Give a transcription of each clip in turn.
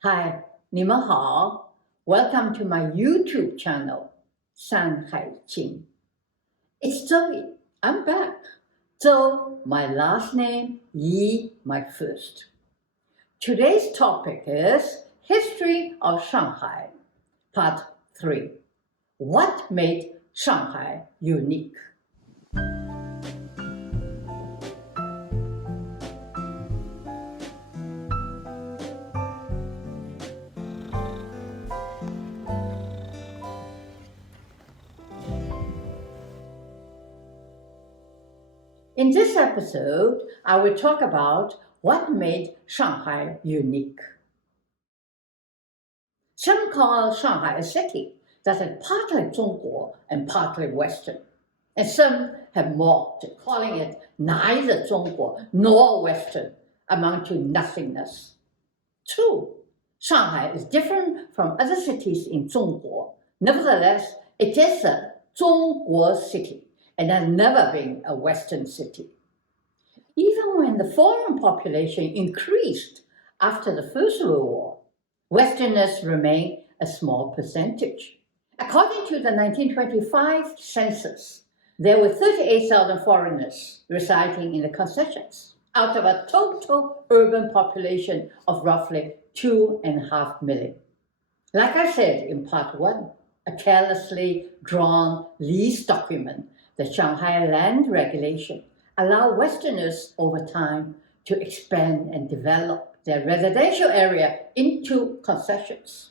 Hi, 你们好. Welcome to my YouTube channel, Shanghai. It's Zoe. I'm back. Zhou, my last name, Yi, my first. Today's topic is History of Shanghai, Part 3. What made Shanghai unique? In this episode, I will talk about what made Shanghai unique. Some call Shanghai a city that is partly Zhongguo and partly Western, and some have mocked, calling it neither Zhongguo nor Western, amount to nothingness. True, Shanghai is different from other cities in Zhongguo. Nevertheless, it is a Zhongguo city and has never been a Western city. Even when the foreign population increased after the First World War, Westerners remain a small percentage. According to the 1925 census, there were 38,000 foreigners residing in the concessions, out of a total urban population of roughly 2.5 million. Like I said in Part 1, a carelessly drawn lease document, the Shanghai Land Regulation, allowed Westerners over time to expand and develop their residential area into concessions.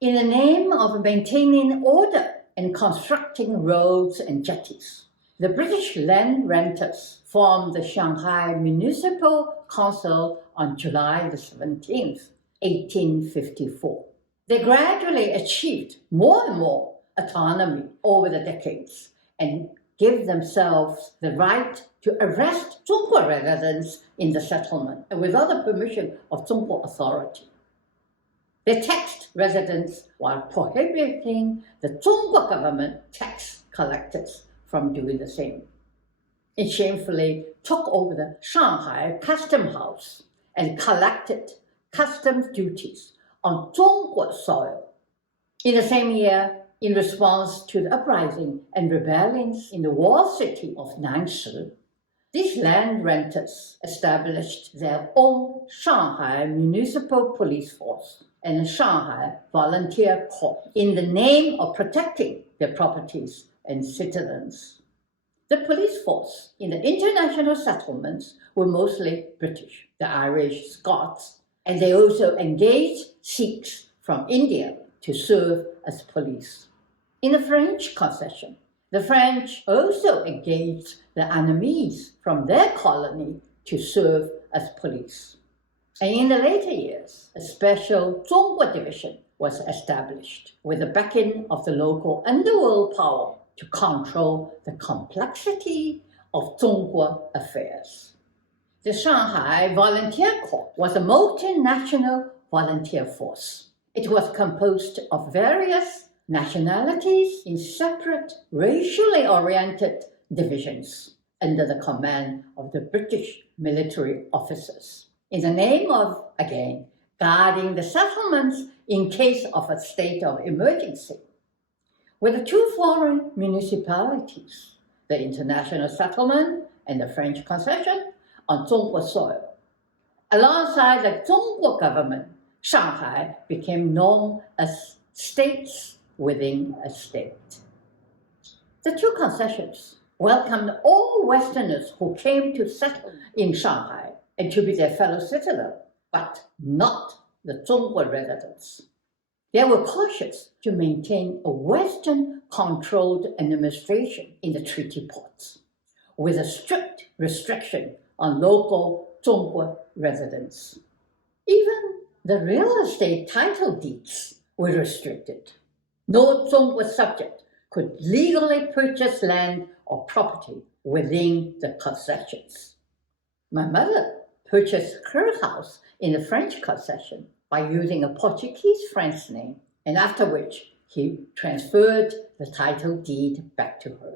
In the name of maintaining order and constructing roads and jetties, the British land renters formed the Shanghai Municipal Council on July 17, 1854. They gradually achieved more and more autonomy over the decades and give themselves the right to arrest Zhongguo residents in the settlement without the permission of Zhongguo authority. They taxed residents while prohibiting the Zhongguo government tax collectors from doing the same. It shamefully took over the Shanghai Custom House and collected customs duties on Zhongguo soil. In the same year, in response to the uprising and rebellions in the walled city of Nanshi, these land renters established their own Shanghai Municipal Police Force and Shanghai Volunteer Corps in the name of protecting their properties and citizens. The police force in the international settlements were mostly British, the Irish, Scots, and they also engaged Sikhs from India to serve as police. In the French concession, the French also engaged the enemies from their colony to serve as police. And in the later years, a special Zhongguo division was established with the backing of the local underworld power to control the complexity of Zhongguo affairs. The Shanghai Volunteer Corps was a multinational volunteer force. It was composed of various nationalities in separate, racially oriented divisions under the command of the British military officers, in the name of, again, guarding the settlements in case of a state of emergency. With the two foreign municipalities, the international settlement and the French concession on Zhongguo soil, alongside the Zhongguo government, Shanghai became known as states within a state. The two concessions welcomed all Westerners who came to settle in Shanghai and to be their fellow citizens, but not the Zhongguo residents. They were cautious to maintain a Western-controlled administration in the treaty ports, with a strict restriction on local Zhongguo residents. Even the real estate title deeds were restricted. No Zhongguo subject could legally purchase land or property within the concessions. My mother purchased her house in the French concession by using a Portuguese French name, and after which he transferred the title deed back to her,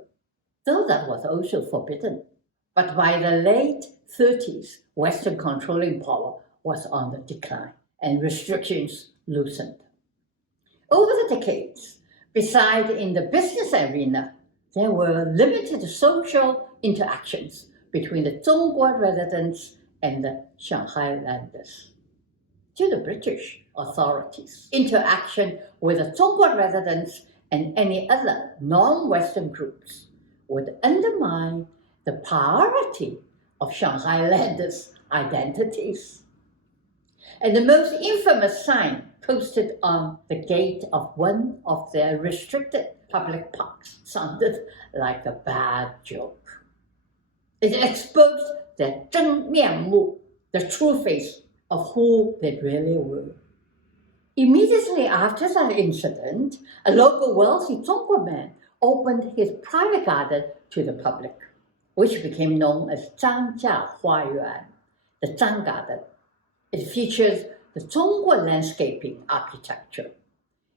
though that was also forbidden. But by the late 30s, Western controlling power was on the decline, and restrictions loosened. Over the decades, besides in the business arena, there were limited social interactions between the Zhongguo residents and the Shanghailanders. To the British authorities, interaction with the Zhongguo residents and any other non-Western groups would undermine the priority of Shanghailanders' identities. And the most infamous sign posted on the gate of one of their restricted public parks sounded like a bad joke. It exposed their 真面目, the true face of who they really were. Immediately after that incident, a local wealthy Zhongguo man opened his private garden to the public, which became known as 张家花园, the Zhang Garden. It features the Zhongguo landscaping architecture.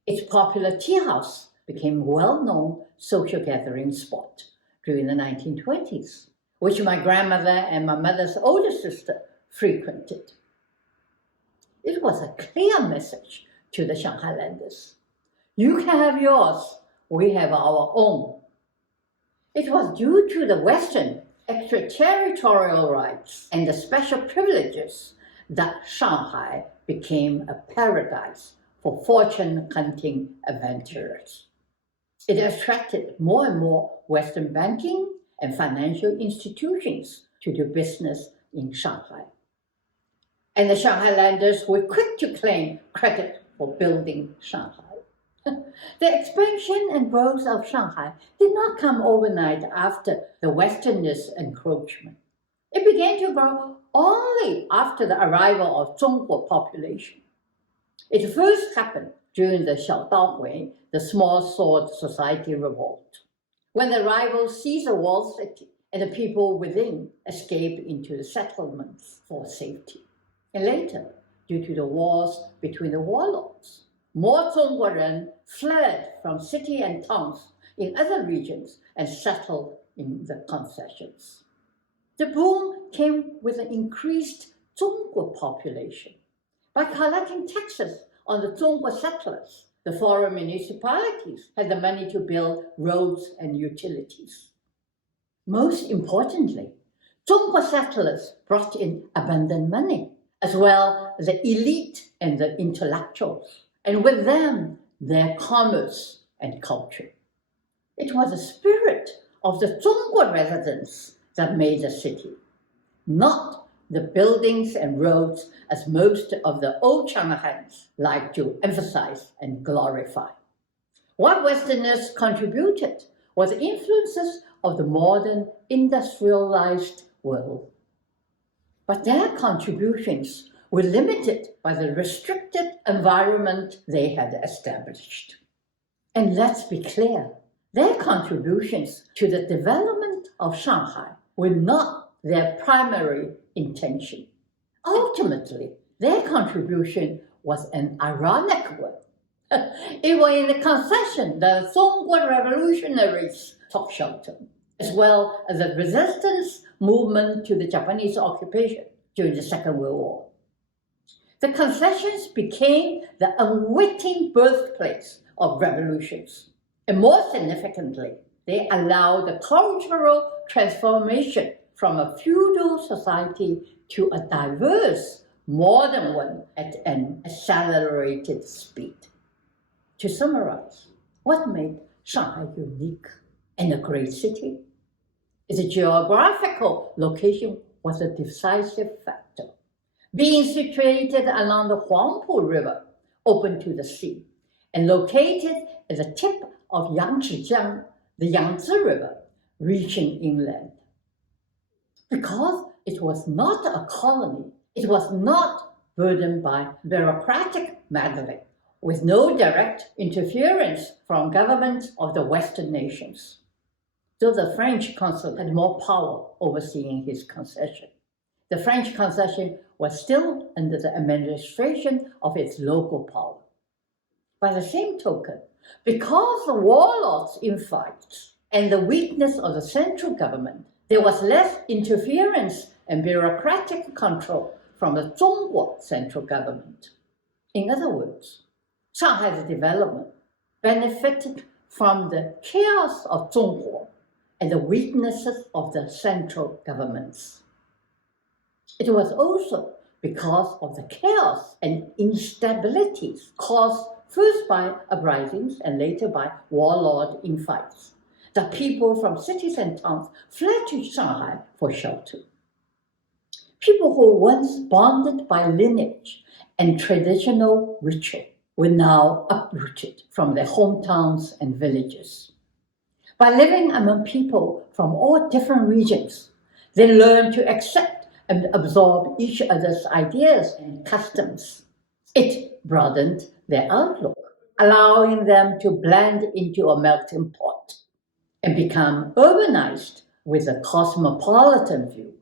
Its popular tea house became a well-known social gathering spot during the 1920s, which my grandmother and my mother's older sister frequented. It was a clear message to the Shanghailanders. You can have yours, we have our own. It was due to the Western extraterritorial rights and the special privileges that Shanghai became a paradise for fortune-hunting adventurers. It attracted more and more Western banking and financial institutions to do business in Shanghai. And the Shanghailanders were quick to claim credit for building Shanghai. The expansion and growth of Shanghai did not come overnight after the Westerners' encroachment. It began to grow only after the arrival of Zhongguo population. It first happened during the Xiaodaohui, the Small Sword Society revolt, when the rivals seized the walled city and the people within escaped into the settlements for safety. And later, due to the wars between the warlords, more Zhongguoren fled from city and towns in other regions and settled in the concessions. The boom came with an increased Zhongguo population. By collecting taxes on the Zhongguo settlers, the foreign municipalities had the money to build roads and utilities. Most importantly, Zhongguo settlers brought in abundant money, as well as the elite and the intellectuals, and with them, their commerce and culture. It was the spirit of the Zhongguo residents that made the city, not the buildings and roads as most of the old Changhans like to emphasize and glorify. What Westerners contributed was the influences of the modern industrialized world. But their contributions were limited by the restricted environment they had established. And let's be clear, their contributions to the development of Shanghai were not their primary intention. Ultimately, their contribution was an ironic one. It was in the concession that Zhongguo revolutionaries took shelter, as well as the resistance movement to the Japanese occupation during the Second World War. The concessions became the unwitting birthplace of revolutions, and more significantly, they allowed the cultural transformation from a feudal society to a diverse, modern one at an accelerated speed. To summarize, what made Shanghai unique and a great city? Its geographical location was a decisive factor. Being situated along the Huangpu River, open to the sea, and located at the tip of Yangtze, the Yangtze River, reaching inland. Because it was not a colony, it was not burdened by bureaucratic meddling, with no direct interference from governments of the Western nations. Though the French consul had more power overseeing his concession, the French concession was still under the administration of its local power. By the same token, because the warlords' infights and the weakness of the central government, there was less interference and bureaucratic control from the Zhongguo central government. In other words, Shanghai's development benefited from the chaos of Zhongguo and the weaknesses of the central governments. It was also because of the chaos and instabilities caused first by uprisings and later by warlord infights that people from cities and towns fled to Shanghai for shelter. People who were once bonded by lineage and traditional ritual were now uprooted from their hometowns and villages. By living among people from all different regions, they learned to accept and absorb each other's ideas and customs. It broadened their outlook, allowing them to blend into a melting pot and become urbanized with a cosmopolitan view.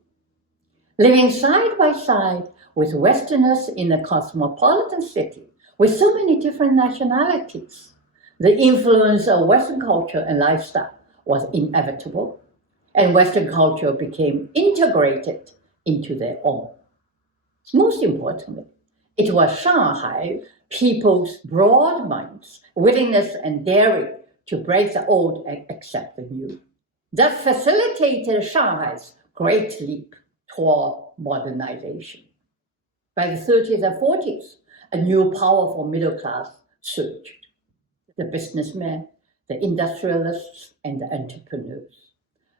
Living side by side with Westerners in a cosmopolitan city with so many different nationalities, the influence of Western culture and lifestyle was inevitable, and Western culture became integrated into their own. Most importantly, it was Shanghai people's broad minds, willingness and daring to break the old and accept the new that facilitated Shanghai's great leap toward modernization. By the 30s and 40s, a new powerful middle class surged. The businessmen, the industrialists, and the entrepreneurs.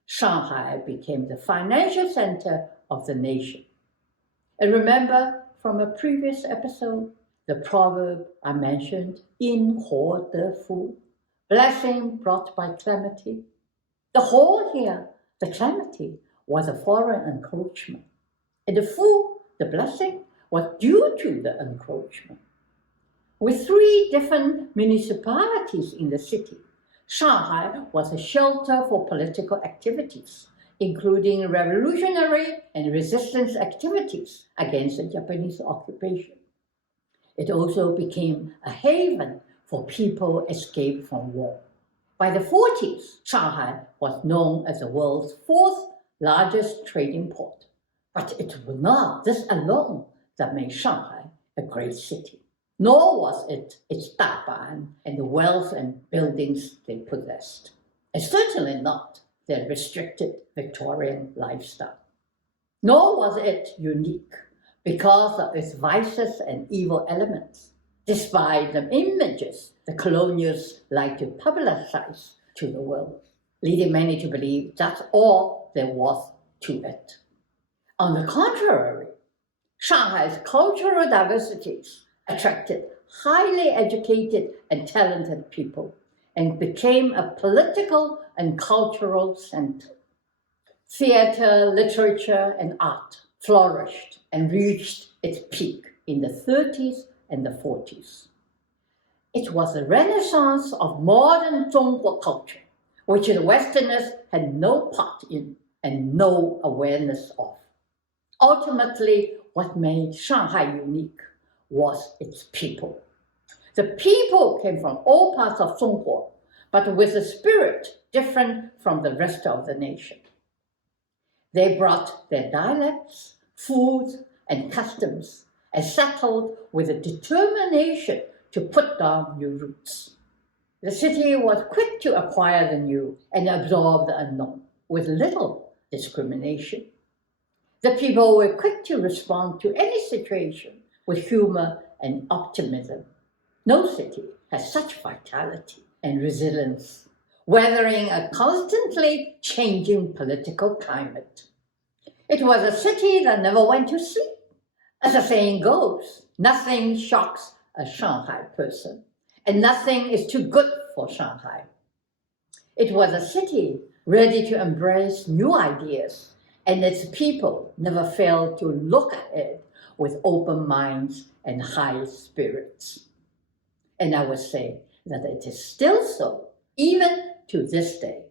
Shanghai became the financial center of the nation. And remember from a previous episode, the proverb I mentioned, 因祸得福, blessing brought by calamity. The whole here, the calamity, was a foreign encroachment. And the fu, the blessing, was due to the encroachment. With 3 different municipalities in the city, Shanghai was a shelter for political activities, including revolutionary and resistance activities against the Japanese occupation. It also became a haven for people escaped from war. By the 40s, Shanghai was known as the world's 4th largest trading port. But it was not this alone that made Shanghai a great city. Nor was it its daban and the wealth and buildings they possessed. And certainly not their restricted Victorian lifestyle. Nor was it unique because of its vices and evil elements, despite the images the colonials liked to publicize to the world, leading many to believe that's all there was to it. On the contrary, Shanghai's cultural diversities attracted highly educated and talented people and became a political and cultural center. Theater, literature, and art flourished and reached its peak in the 30s and the 40s. It was a renaissance of modern Zhongguo culture, which the Westerners had no part in and no awareness of. Ultimately, what made Shanghai unique was its people. The people came from all parts of Zhongguo, but with a spirit different from the rest of the nation. They brought their dialects, food, and customs and settled with a determination to put down new roots. The city was quick to acquire the new and absorb the unknown with little discrimination. The people were quick to respond to any situation with humor and optimism. No city has such vitality and resilience, weathering a constantly changing political climate. It was a city that never went to sleep. As the saying goes, nothing shocks a Shanghai person, and nothing is too good for Shanghai. It was a city ready to embrace new ideas, and its people never failed to look at it with open minds and high spirits. And I would say that it is still so, even to this day.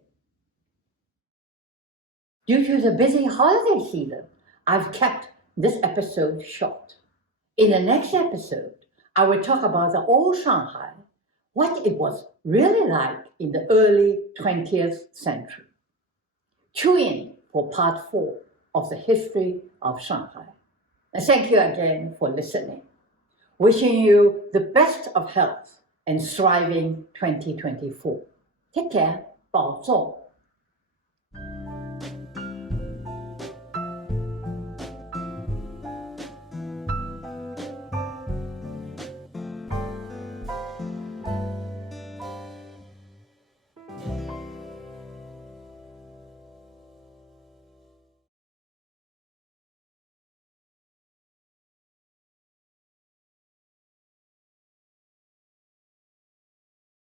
Due to the busy holiday season, I've kept this episode short. In the next episode, I will talk about the old Shanghai, what it was really like in the early 20th century. Tune in for part 4 of the history of Shanghai. And thank you again for listening. Wishing you the best of health and thriving 2024. Take care, 保重。